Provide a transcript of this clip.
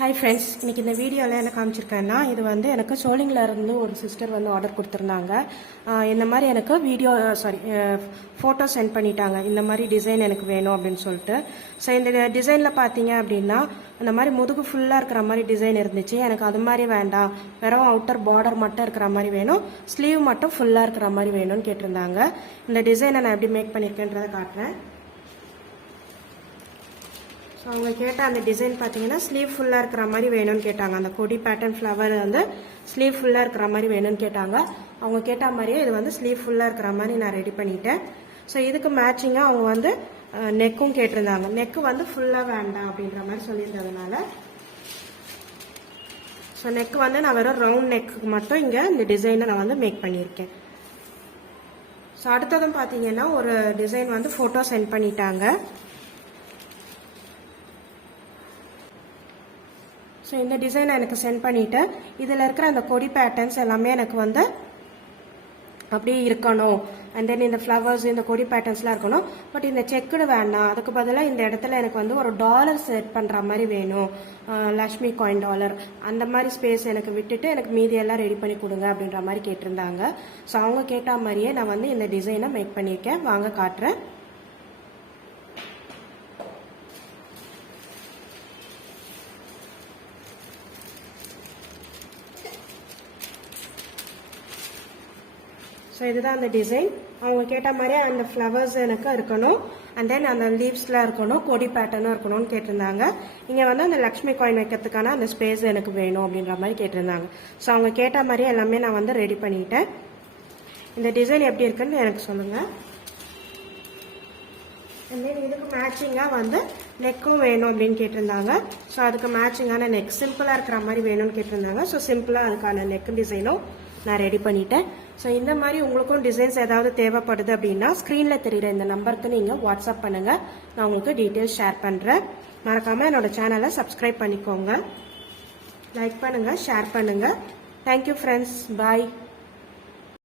Hi friends, இன்றைக்கி இந்த வீடியோவில் என்ன காமிச்சிருக்கேன்னா, இது வந்து எனக்கு சோலிங்கில் இருந்து ஒரு சிஸ்டர் வந்து ஆர்டர் கொடுத்துருந்தாங்க. இந்த மாதிரி எனக்கு ஃபோட்டோ சென்ட் பண்ணிட்டாங்க. இந்த மாதிரி டிசைன் எனக்கு வேணும் அப்படின்னு சொல்லிட்டு. ஸோ இந்த டிசைனில் பார்த்தீங்க அப்படின்னா, அந்த மாதிரி முதுகு ஃபுல்லாக இருக்கிற மாதிரி டிசைன் இருந்துச்சு. எனக்கு அது மாதிரி வேண்டாம், வெறும் அவுட்டர் பார்டர் மட்டும் இருக்கிற மாதிரி வேணும், ஸ்லீவ் மட்டும் ஃபுல்லாக இருக்கிற மாதிரி வேணும்னு கேட்டிருந்தாங்க. இந்த டிசைனை நான் எப்படி மேக் பண்ணியிருக்கேன்றதை காட்டுறேன். ஸோ அவங்க கேட்ட அந்த டிசைன் பார்த்தீங்கன்னா ஸ்லீவ் ஃபுல்லாக இருக்கிற மாதிரி வேணும்னு கேட்டாங்க. அந்த கொடி பேட்டர்ன் ஃப்ளவர் வந்து ஸ்லீவ் ஃபுல்லாக இருக்கிற மாதிரி வேணும்னு கேட்டாங்க. அவங்க கேட்ட மாதிரியே இது வந்து ஸ்லீவ் ஃபுல்லாக இருக்கிற மாதிரி நான் ரெடி பண்ணிட்டேன். ஸோ இதுக்கு மேட்சிங்காக அவங்க வந்து நெக்கும் கேட்டிருந்தாங்க. நெக்கு வந்து ஃபுல்லாக வேண்டாம் அப்படின்ற மாதிரி சொல்லியிருந்ததுனால ஸோ நெக்கு வந்து நான் வெறும் ரவுண்ட் நெக்கு மட்டும் இங்கே இந்த டிசைனை நான் வந்து மேக் பண்ணியிருக்கேன். ஸோ அடுத்ததும் பார்த்தீங்கன்னா ஒரு டிசைன் வந்து ஃபோட்டோ சென்ட் பண்ணிட்டாங்க. ஸோ இந்த டிசைனை எனக்கு சென்ட் பண்ணிவிட்டு இதில் இருக்கிற அந்த கொடி பேட்டர்ன்ஸ் எல்லாமே எனக்கு வந்து அப்படியே இருக்கணும். அண்ட் தென் இந்த ஃப்ளவர்ஸ் இந்த கொடி பேட்டர்ன்ஸ்லாம் இருக்கணும். பட் இந்த செக்குடு வேண்டாம், அதுக்கு பதிலாக இந்த இடத்துல எனக்கு வந்து ஒரு டாலர் செட் பண்ணுற மாதிரி வேணும், லக்ஷ்மி காயின் டாலர் அந்த மாதிரி ஸ்பேஸ் எனக்கு விட்டுட்டு எனக்கு மீதியெல்லாம் ரெடி பண்ணி கொடுங்க அப்படின்ற மாதிரி கேட்டிருந்தாங்க. ஸோ அவங்க கேட்ட மாதிரியே நான் வந்து இந்த டிசைனை மேக் பண்ணியிருக்கேன். வாங்க காட்டுறேன். ஸோ இதுதான் அந்த டிசைன். அவங்க கேட்ட மாதிரியே அந்த ஃப்ளவர்ஸ் எனக்கு இருக்கணும், அண்ட் தென் அந்த லீவ்ஸ்லாம் இருக்கணும், கொடி பேட்டர்னும் இருக்கணும்னு கேட்டிருந்தாங்க. இங்கே வந்து அந்த லக்ஷ்மி காயின் வைக்கிறதுக்கான அந்த ஸ்பேஸ் எனக்கு வேணும் அப்படின்ற மாதிரி கேட்டிருந்தாங்க. ஸோ அவங்க கேட்ட மாதிரியே எல்லாமே நான் வந்து ரெடி பண்ணிட்டேன். இந்த டிசைன் எப்படி இருக்குன்னு எனக்கு சொல்லுங்கள். அண்ட் தென் இதுக்கு மேட்சிங்காக வந்து நெக்கும் வேணும் அப்படின்னு கேட்டிருந்தாங்க. ஸோ அதுக்கு மேட்சிங்கான நெக் சிம்பிளாக இருக்கிற மாதிரி வேணும்னு கேட்டிருந்தாங்க. ஸோ சிம்பிளாக அதுக்கான நெக் டிசைனும் நான் ரெடி பண்ணிட்டேன். ஸோ இந்த மாதிரி உங்களுக்கும் டிசைன்ஸ் ஏதாவது தேவைப்படுது அப்படின்னா ஸ்க்ரீனில் தெரிகிற இந்த நம்பருக்கு நீங்கள் வாட்ஸ்அப் பண்ணுங்கள். நான் உங்களுக்கு டீட்டெயில்ஸ் ஷேர் பண்ணுறேன். மறக்காமல் என்னோடய சேனலை சப்ஸ்கிரைப் பண்ணிக்கோங்க, லைக் பண்ணுங்கள், ஷேர் பண்ணுங்கள். தேங்க்யூ ஃப்ரெண்ட்ஸ், பாய்.